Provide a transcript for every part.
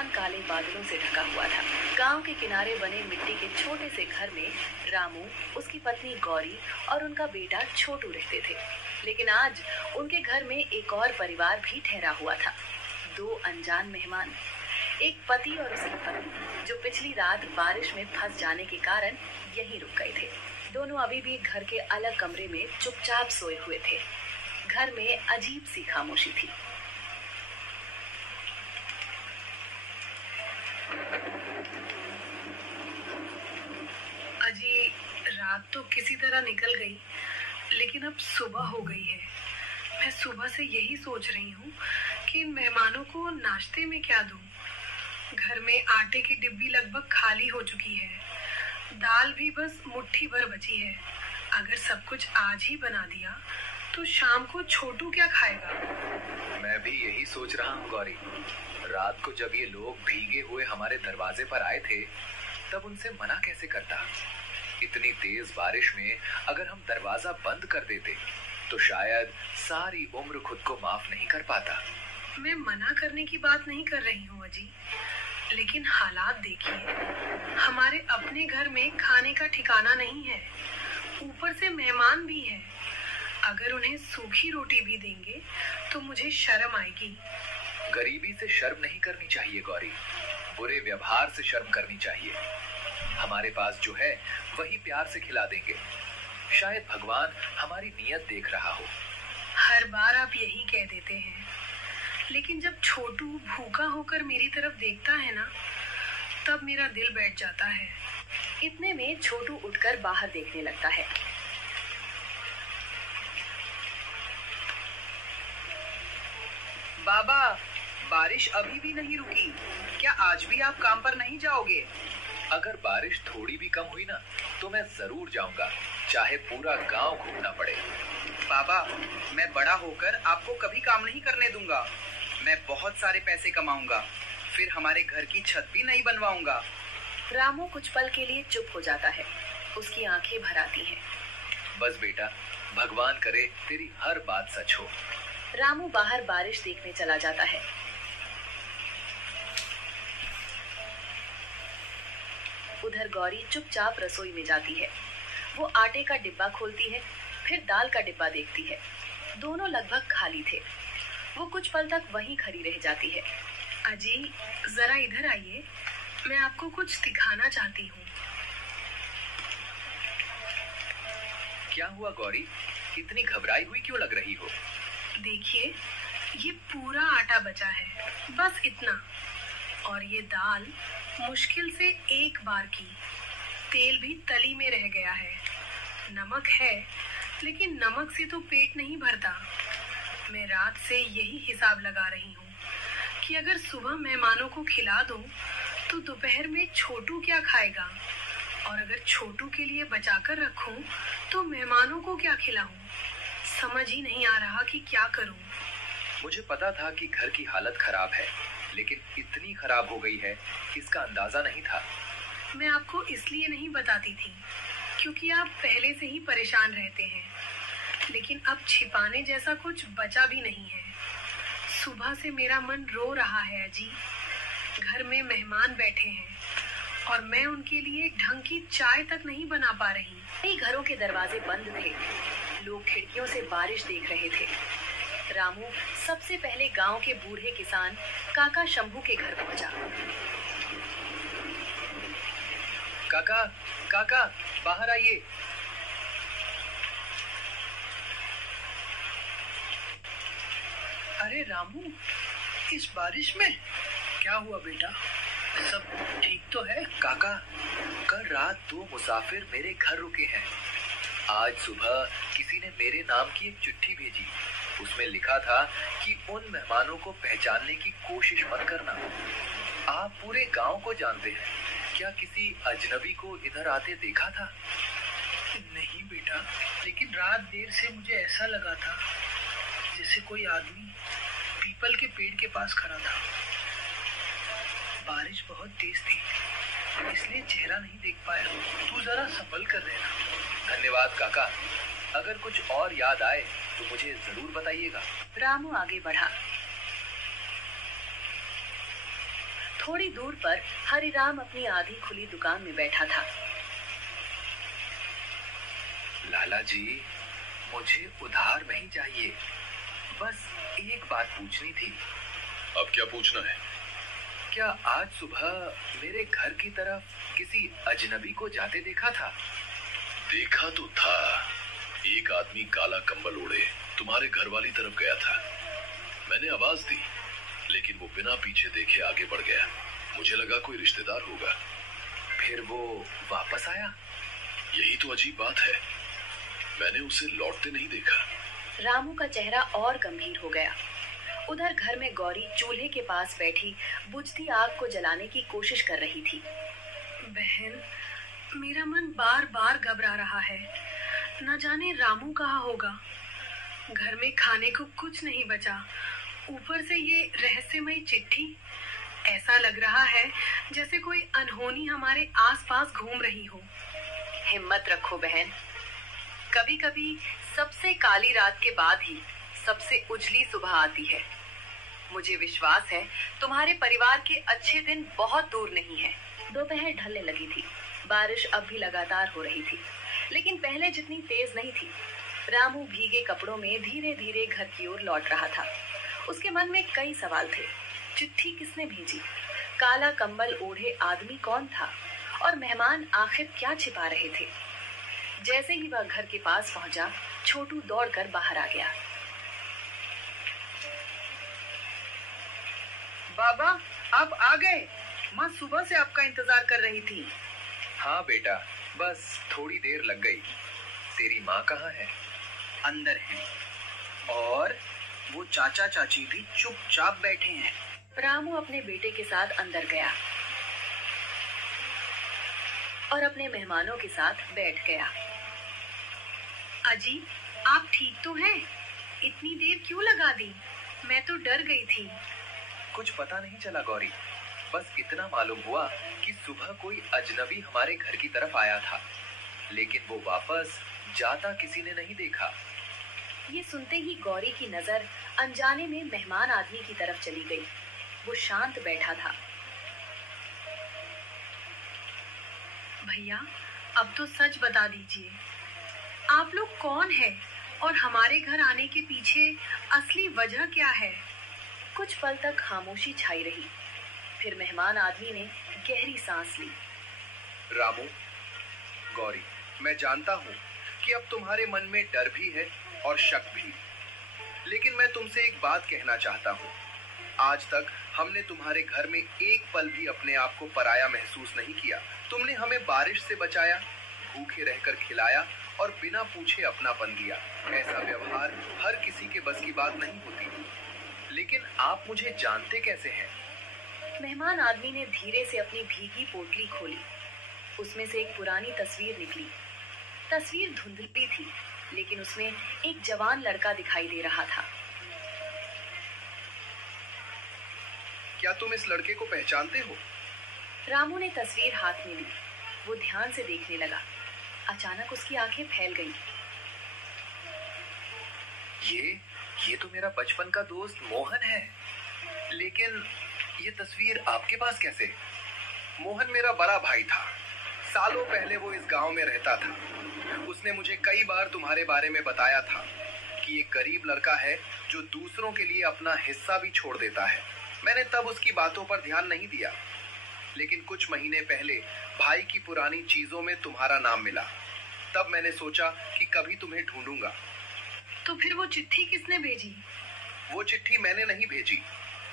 आसमान काले बादलों से ढका हुआ था। गांव के किनारे बने मिट्टी के छोटे से घर में रामू, उसकी पत्नी गौरी और उनका बेटा छोटू रहते थे। लेकिन आज उनके घर में एक और परिवार भी ठहरा हुआ था। दो अनजान मेहमान, एक पति और उसकी पत्नी, जो पिछली रात बारिश में फंस जाने के कारण यहीं रुक गए थे। दोनों अभी भी घर के अलग कमरे में चुपचाप सोए हुए थे। घर में अजीब सी खामोशी थी। अजी, रात तो किसी तरह निकल गई, लेकिन अब सुबह हो गई है। मैं सुबह से यही सोच रही हूँ कि इन मेहमानों को नाश्ते में क्या दूँ। घर में आटे की डिब्बी लगभग खाली हो चुकी है। दाल भी बस मुट्ठी भर बची है। अगर सब कुछ आज ही बना दिया तो शाम को छोटू क्या खाएगा। मैं भी यही सोच रहा हूँ गौरी। रात को जब ये लोग भीगे हुए हमारे दरवाजे पर आए थे, तब उनसे मना कैसे करता। इतनी तेज बारिश में अगर हम दरवाजा बंद कर देते तो शायद सारी उम्र खुद को माफ नहीं कर पाता। मैं मना करने की बात नहीं कर रही हूँ अजी, लेकिन हालात देखिए। हमारे अपने घर में खाने का ठिकाना नहीं है, ऊपर से मेहमान भी हैं। अगर उन्हें सूखी रोटी भी देंगे तो मुझे शर्म आएगी। गरीबी से शर्म नहीं करनी चाहिए गौरी, बुरे व्यवहार से शर्म करनी चाहिए। हमारे पास जो है वही प्यार से खिला देंगे। शायद भगवान हमारी नीयत देख रहा हो। हर बार आप यही कह देते हैं, लेकिन जब छोटू भूखा होकर मेरी तरफ देखता है ना, तब मेरा दिल बैठ जाता है। इतने में छोटू उठकर बाहर देखने लगता है। बाबा, बारिश अभी भी नहीं रुकी। क्या आज भी आप काम पर नहीं जाओगे? अगर बारिश थोड़ी भी कम हुई ना, तो मैं जरूर जाऊंगा, चाहे पूरा गांव घूमना पड़े। बाबा, मैं बड़ा होकर आपको कभी काम नहीं करने दूंगा। मैं बहुत सारे पैसे कमाऊंगा, फिर हमारे घर की छत भी नहीं बनवाऊंगा। रामू कुछ पल के लिए चुप हो जाता है। उसकी आंखें भर आती हैं। बस बेटा, भगवान करे तेरी हर बात सच हो। रामू बाहर बारिश देखने चला जाता है। उधर गौरी चुपचाप रसोई में जाती है। वो आटे का डिब्बा खोलती है, फिर दाल का डिब्बा देखती है। दोनों लगभग खाली थे। वो कुछ पल तक वहीं खड़ी रह जाती है। अजी, जरा इधर आइए, मैं आपको कुछ दिखाना चाहती हूँ। क्या हुआ गौरी, इतनी घबराई हुई क्यों लग रही हो? देखिए, ये पूरा आटा बचा है, बस इतना। और ये दाल मुश्किल से एक बार की। तेल भी तली में रह गया है। नमक है, लेकिन नमक से तो पेट नहीं भरता। मैं रात से यही हिसाब लगा रही हूँ कि अगर सुबह मेहमानों को खिला दूँ तो दोपहर में छोटू क्या खाएगा, और अगर छोटू के लिए बचाकर रखूँ तो मेहमानों को क्या खिलाऊं। समझ ही नहीं आ रहा कि क्या करूं। मुझे पता था कि घर की हालत खराब है, लेकिन इतनी खराब हो गई है इसका अंदाजा नहीं था। मैं आपको इसलिए नहीं बताती थी क्योंकि आप पहले से ही परेशान रहते हैं, लेकिन अब छिपाने जैसा कुछ बचा भी नहीं है। सुबह से मेरा मन रो रहा है अजी। घर में मेहमान बैठे हैं और मैं उनके लिए ढंग की चाय तक नहीं बना पा रही। कई घरों के दरवाजे बंद थे। लोग खिड़कियों से बारिश देख रहे थे। रामू सबसे पहले गांव के बूढ़े किसान काका शंभू के घर पहुंचा। काका, काका, बाहर आइए। अरे रामू, इस बारिश में क्या हुआ बेटा? सब ठीक तो है? काका, कल रात 2 मुसाफिर मेरे घर रुके हैं। आज सुबह किसी ने मेरे नाम की एक चिट्ठी भेजी। उसमें लिखा था कि उन मेहमानों को पहचानने की कोशिश मत करना। आप पूरे गांव को जानते हैं। क्या किसी अजनबी को इधर आते देखा था? नहीं बेटा, लेकिन रात देर से मुझे ऐसा लगा था जैसे कोई आदमी पीपल के पेड़ के पास खड़ा था। बारिश बहुत तेज थी, इसलिए चेहरा नहीं देख पाया। तू जरा संभल कर रहना। धन्यवाद काका। अगर कुछ और याद आए तो मुझे जरूर बताइएगा। रामू आगे बढ़ा। थोड़ी दूर पर हरिराम अपनी आधी खुली दुकान में बैठा था। लाला जी, मुझे उधार नहीं चाहिए, बस एक बात पूछनी थी। अब क्या पूछना है? क्या आज सुबह मेरे घर की तरफ किसी अजनबी को जाते देखा था? देखा तो था, एक आदमी काला कंबल ओढ़े तुम्हारे घर वाली तरफ गया था। मैंने आवाज दी, लेकिन वो बिना पीछे देखे आगे बढ़ गया। मुझे लगा कोई रिश्तेदार होगा। फिर वो वापस आया? यही तो अजीब बात है, मैंने उसे लौटते नहीं देखा। रामू का चेहरा और गंभीर हो गया। उधर घर में गौरी चूल्हे के पास बैठी बुझती आग को जलाने की कोशिश कर रही थी। बहन, मेरा मन बार बार घबरा रहा है। न जाने रामू कहाँ होगा। घर में खाने को कुछ नहीं बचा, ऊपर से ये रहस्यमयी चिट्ठी। ऐसा लग रहा है जैसे कोई अनहोनी हमारे आसपास घूम रही हो। हिम्मत रखो बहन, कभी कभी सबसे काली रात के बाद ही सबसे उजली सुबह आती है। मुझे विश्वास है तुम्हारे परिवार के अच्छे दिन बहुत दूर नहीं है। दोपहर ढलने लगी थी, बारिश अब भी लगातार हो रही थी, लेकिन पहले जितनी तेज नहीं थी। रामू भीगे कपड़ों में धीरे धीरे घर की ओर लौट रहा था। उसके मन में कई सवाल थे। चिट्ठी किसने भेजी? काला कंबल ओढ़े आदमी कौन था? और मेहमान आखिर क्या छिपा रहे थे? जैसे ही वह घर के पास पहुंचा, छोटू दौड़कर बाहर आ गया। बाबा, आप आ गए। माँ सुबह से आपका इंतजार कर रही थी। हाँ बेटा, बस थोड़ी देर लग गई। तेरी माँ कहाँ है? अंदर हैं, और वो चाचा चाची भी चुपचाप बैठे हैं। रामू अपने बेटे के साथ अंदर गया और अपने मेहमानों के साथ बैठ गया। अजी, आप ठीक तो हैं? इतनी देर क्यों लगा दी? मैं तो डर गई थी। कुछ पता नहीं चला गौरी, बस इतना मालूम हुआ कि सुबह कोई अजनबी हमारे घर की तरफ आया था, लेकिन वो वापस जाता किसी ने नहीं देखा। ये सुनते ही गौरी की नजर अनजाने में मेहमान आदमी की तरफ चली गई। वो शांत बैठा था। भैया, अब तो सच बता दीजिए, आप लोग कौन हैं और हमारे घर आने के पीछे असली वजह क्या है? कुछ पल तक खामोशी छाई रही। फिर मेहमान आदमी ने गहरी सांस ली। रामू, गौरी, मैं जानता हूँ कि अब तुम्हारे मन में डर भी है और शक भी, लेकिन मैं तुमसे एक बात कहना चाहता हूँ। आज तक हमने तुम्हारे घर में एक पल भी अपने आप को पराया महसूस नहीं किया। तुमने हमें बारिश से बचाया, भूखे रहकर खिलाया और बिना पूछे अपनापन दिया। ऐसा व्यवहार हर किसी के बस की बात नहीं होती। लेकिन आप मुझे जानते कैसे हैं? मेहमान आदमी ने धीरे से अपनी भीगी पोटली खोली। उसमें से एक पुरानी तस्वीर निकली। तस्वीर धुंधली थी, लेकिन उसमें एक जवान लड़का दिखाई दे रहा था। क्या तुम इस लड़के को पहचानते हो? रामू ने तस्वीर हाथ में ली। वो ध्यान से देखने लगा। अचानक उसकी आंखें फैल गईं। ये तो मेरा बचपन का दोस्त मोहन है। लेकिन ये तस्वीर आपके पास कैसे? मोहन मेरा बड़ा भाई था। सालों पहले वो इस गांव में रहता था। उसने मुझे कई बार तुम्हारे बारे में बताया था कि एक गरीब लड़का है जो दूसरों के लिए अपना हिस्सा भी छोड़ देता है। मैंने तब उसकी बातों पर ध्यान नहीं दिया, लेकिन कुछ महीने पहले भाई की पुरानी चीजों में तुम्हारा नाम मिला। तब मैंने सोचा कि कभी तुम्हें ढूंढूंगा। तो फिर वो चिट्ठी किसने भेजी? वो चिट्ठी मैंने नहीं भेजी,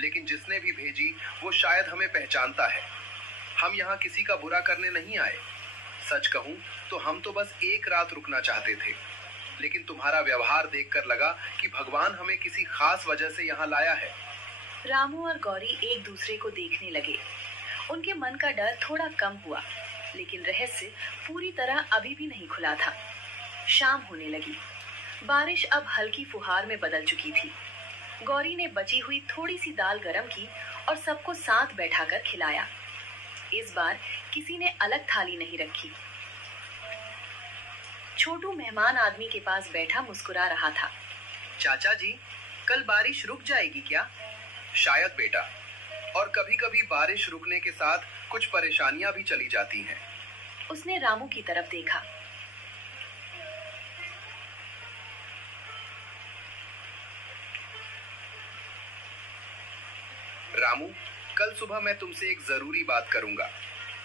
लेकिन जिसने भी भेजी वो शायद हमें पहचानता है। हम यहाँ किसी का बुरा करने नहीं आए। सच कहूँ तो हम तो बस एक रात रुकना चाहते थे, लेकिन तुम्हारा व्यवहार देखकर लगा कि भगवान हमें किसी खास वजह से यहाँ लाया है। रामू और गौरी एक दूसरे को देखने लगे। उनके मन का डर थोड़ा कम हुआ, लेकिन रहस्य पूरी तरह अभी भी नहीं खुला था। शाम होने लगी। बारिश अब हल्की फुहार में बदल चुकी थी। गौरी ने बची हुई थोड़ी सी दाल गरम की और सबको साथ बैठाकर खिलाया। इस बार किसी ने अलग थाली नहीं रखी। छोटू मेहमान आदमी के पास बैठा मुस्कुरा रहा था। चाचा जी, कल बारिश रुक जाएगी क्या? शायद बेटा, और कभी-कभी बारिश रुकने के साथ कुछ परेशानियां भी चली जाती हैं। उसने रामू की तरफ देखा। रामू, कल सुबह मैं तुमसे एक जरूरी बात करूंगा।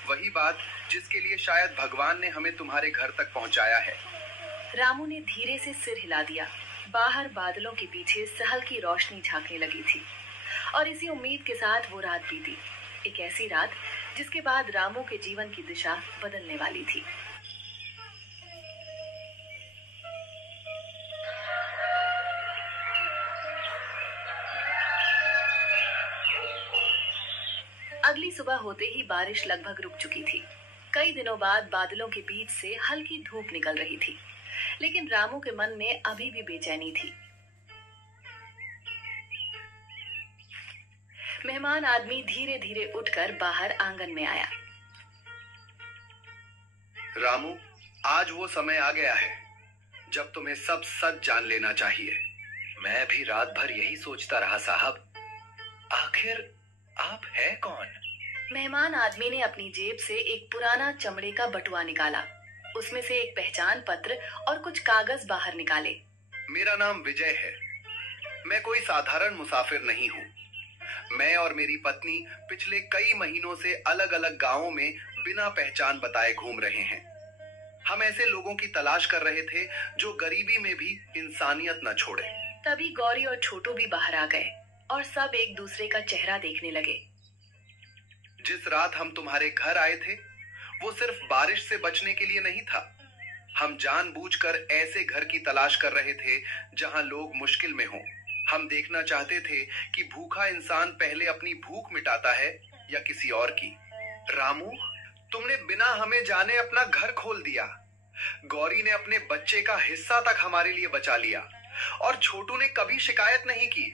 वही बात जिसके लिए शायद भगवान ने हमें तुम्हारे घर तक पहुंचाया है। रामू ने धीरे से सिर हिला दिया। बाहर बादलों के पीछे सहल की रोशनी झांकने लगी थी और इसी उम्मीद के साथ वो रात बीती। एक ऐसी रात जिसके बाद रामू के जीवन की दिशा बदलने वाली थी। अगली सुबह होते ही बारिश लगभग रुक चुकी थी। कई दिनों बाद बादलों के बीच से हल्की धूप निकल रही थी, लेकिन रामू के मन में अभी भी बेचैनी थी। मेहमान आदमी धीरे धीरे उठकर बाहर आंगन में आया। रामू, आज वो समय आ गया है जब तुम्हें सब सच जान लेना चाहिए। मैं भी रात भर यही सोचता रहा साहब। आखिर आप है कौन? मेहमान आदमी ने अपनी जेब से एक पुराना चमड़े का बटुआ निकाला। उसमें से एक पहचान पत्र और कुछ कागज बाहर निकाले। मेरा नाम विजय है। मैं कोई साधारण मुसाफिर नहीं हूँ। मैं और मेरी पत्नी पिछले कई महीनों से अलग अलग गांवों में बिना पहचान बताए घूम रहे हैं। हम ऐसे लोगों की तलाश कर रहे थे जो गरीबी में भी इंसानियत न छोड़े। तभी गौरी और छोटू भी बाहर आ गए और सब एक दूसरे का चेहरा देखने लगे। जिस रात हम तुम्हारे घर आए थे वो सिर्फ बारिश से बचने के लिए नहीं था। हम जानबूझकर ऐसे घर की तलाश कर रहे थे जहां लोग मुश्किल में हों। हम देखना चाहते थे कि भूखा इंसान पहले अपनी भूख मिटाता है या किसी और की। रामू, तुमने बिना हमें जाने अपना घर खोल दिया। गौरी ने अपने बच्चे का हिस्सा तक हमारे लिए बचा लिया और छोटू ने कभी शिकायत नहीं की।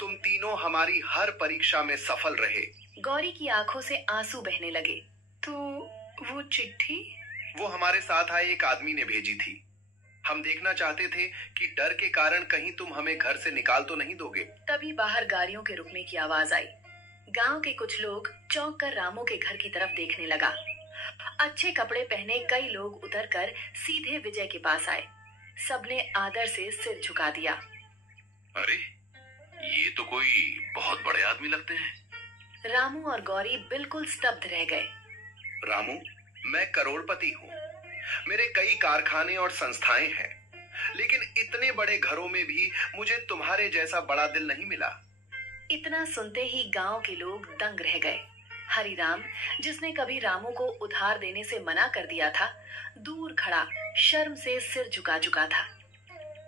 तुम तीनों हमारी हर परीक्षा में सफल रहे। गौरी की आंखों से आंसू बहने लगे। तो वो चिट्ठी? वो हमारे साथ आए एक आदमी ने भेजी थी। हम देखना चाहते थे कि डर के कारण कहीं तुम हमें घर से निकाल तो नहीं दोगे। तभी बाहर गाड़ियों के रुकने की आवाज आई। गांव के कुछ लोग चौंक कर रामू के घर की तरफ देखने लगा। अच्छे कपड़े पहने कई लोग उतरकर सीधे विजय के पास आए। सबने आदर से सिर झुका दिया। अरे, ये तो कोई बहुत बड़े आदमी लगते हैं। रामू और गौरी बिल्कुल स्तब्ध रह गए। रामू, मैं करोड़पति हूँ। मेरे कई कारखाने और संस्थाएं हैं, लेकिन इतने बड़े घरों में भी मुझे तुम्हारे जैसा बड़ा दिल नहीं मिला। इतना सुनते ही गांव के लोग दंग रह गए। हरिराम, जिसने कभी रामू को उधार देने से मना कर दिया था, दूर खड़ा शर्म से सिर झुका चुका था।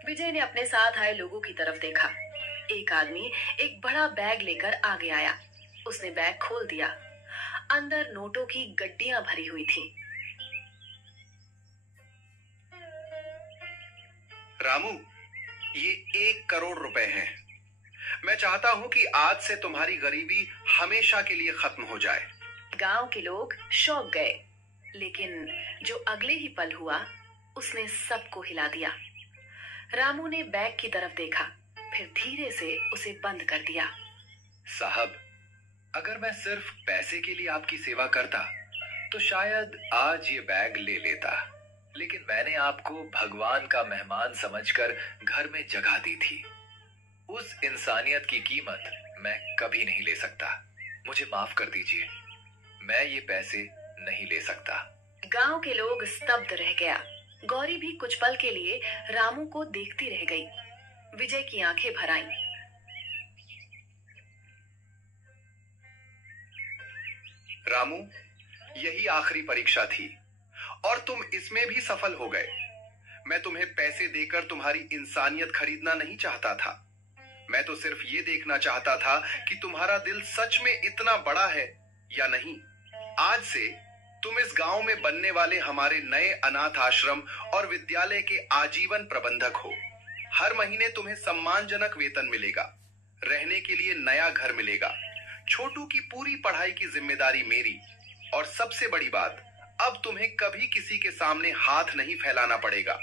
विजय ने अपने साथ आए लोगों की तरफ देखा। एक आदमी एक बड़ा बैग लेकर आगे आया। उसने बैग खोल दिया। अंदर नोटों की गड्डियां भरी हुई थी। रामू, ये 1 करोड़ रुपए हैं। मैं चाहता हूँ कि आज से तुम्हारी गरीबी हमेशा के लिए खत्म हो जाए। गांव के लोग शौक गए, लेकिन जो अगले ही पल हुआ उसने सबको हिला दिया। रामू ने बैग की तरफ देखा, फिर धीरे से उसे बंद कर दिया। साहब, अगर मैं सिर्फ पैसे के लिए आपकी सेवा करता तो शायद आज ये बैग ले लेता, लेकिन मैंने आपको भगवान का मेहमान समझकर घर में जगह दी थी। उस इंसानियत की कीमत मैं कभी नहीं ले सकता। मुझे माफ कर दीजिए, मैं ये पैसे नहीं ले सकता। गांव के लोग स्तब्ध रह गया। गौरी भी कुछ पल के लिए रामू को देखती रह गई। विजय की आंखें भर आईं। रामू, यही आखिरी परीक्षा थी और तुम इसमें भी सफल हो गए। मैं तुम्हें पैसे देकर तुम्हारी इंसानियत खरीदना नहीं चाहता था। मैं तो सिर्फ ये देखना चाहता था कि तुम्हारा दिल सच में इतना बड़ा है या नहीं। आज से तुम इस गांव में बनने वाले हमारे नए अनाथ आश्रम और विद्यालय के आजीवन प्रबंधक हो। हर महीने तुम्हें सम्मानजनक वेतन मिलेगा। रहने के लिए नया घर मिलेगा। छोटू की पूरी पढ़ाई की जिम्मेदारी मेरी। और सबसे बड़ी बात, अब तुम्हें कभी किसी के सामने हाथ नहीं फैलाना पड़ेगा।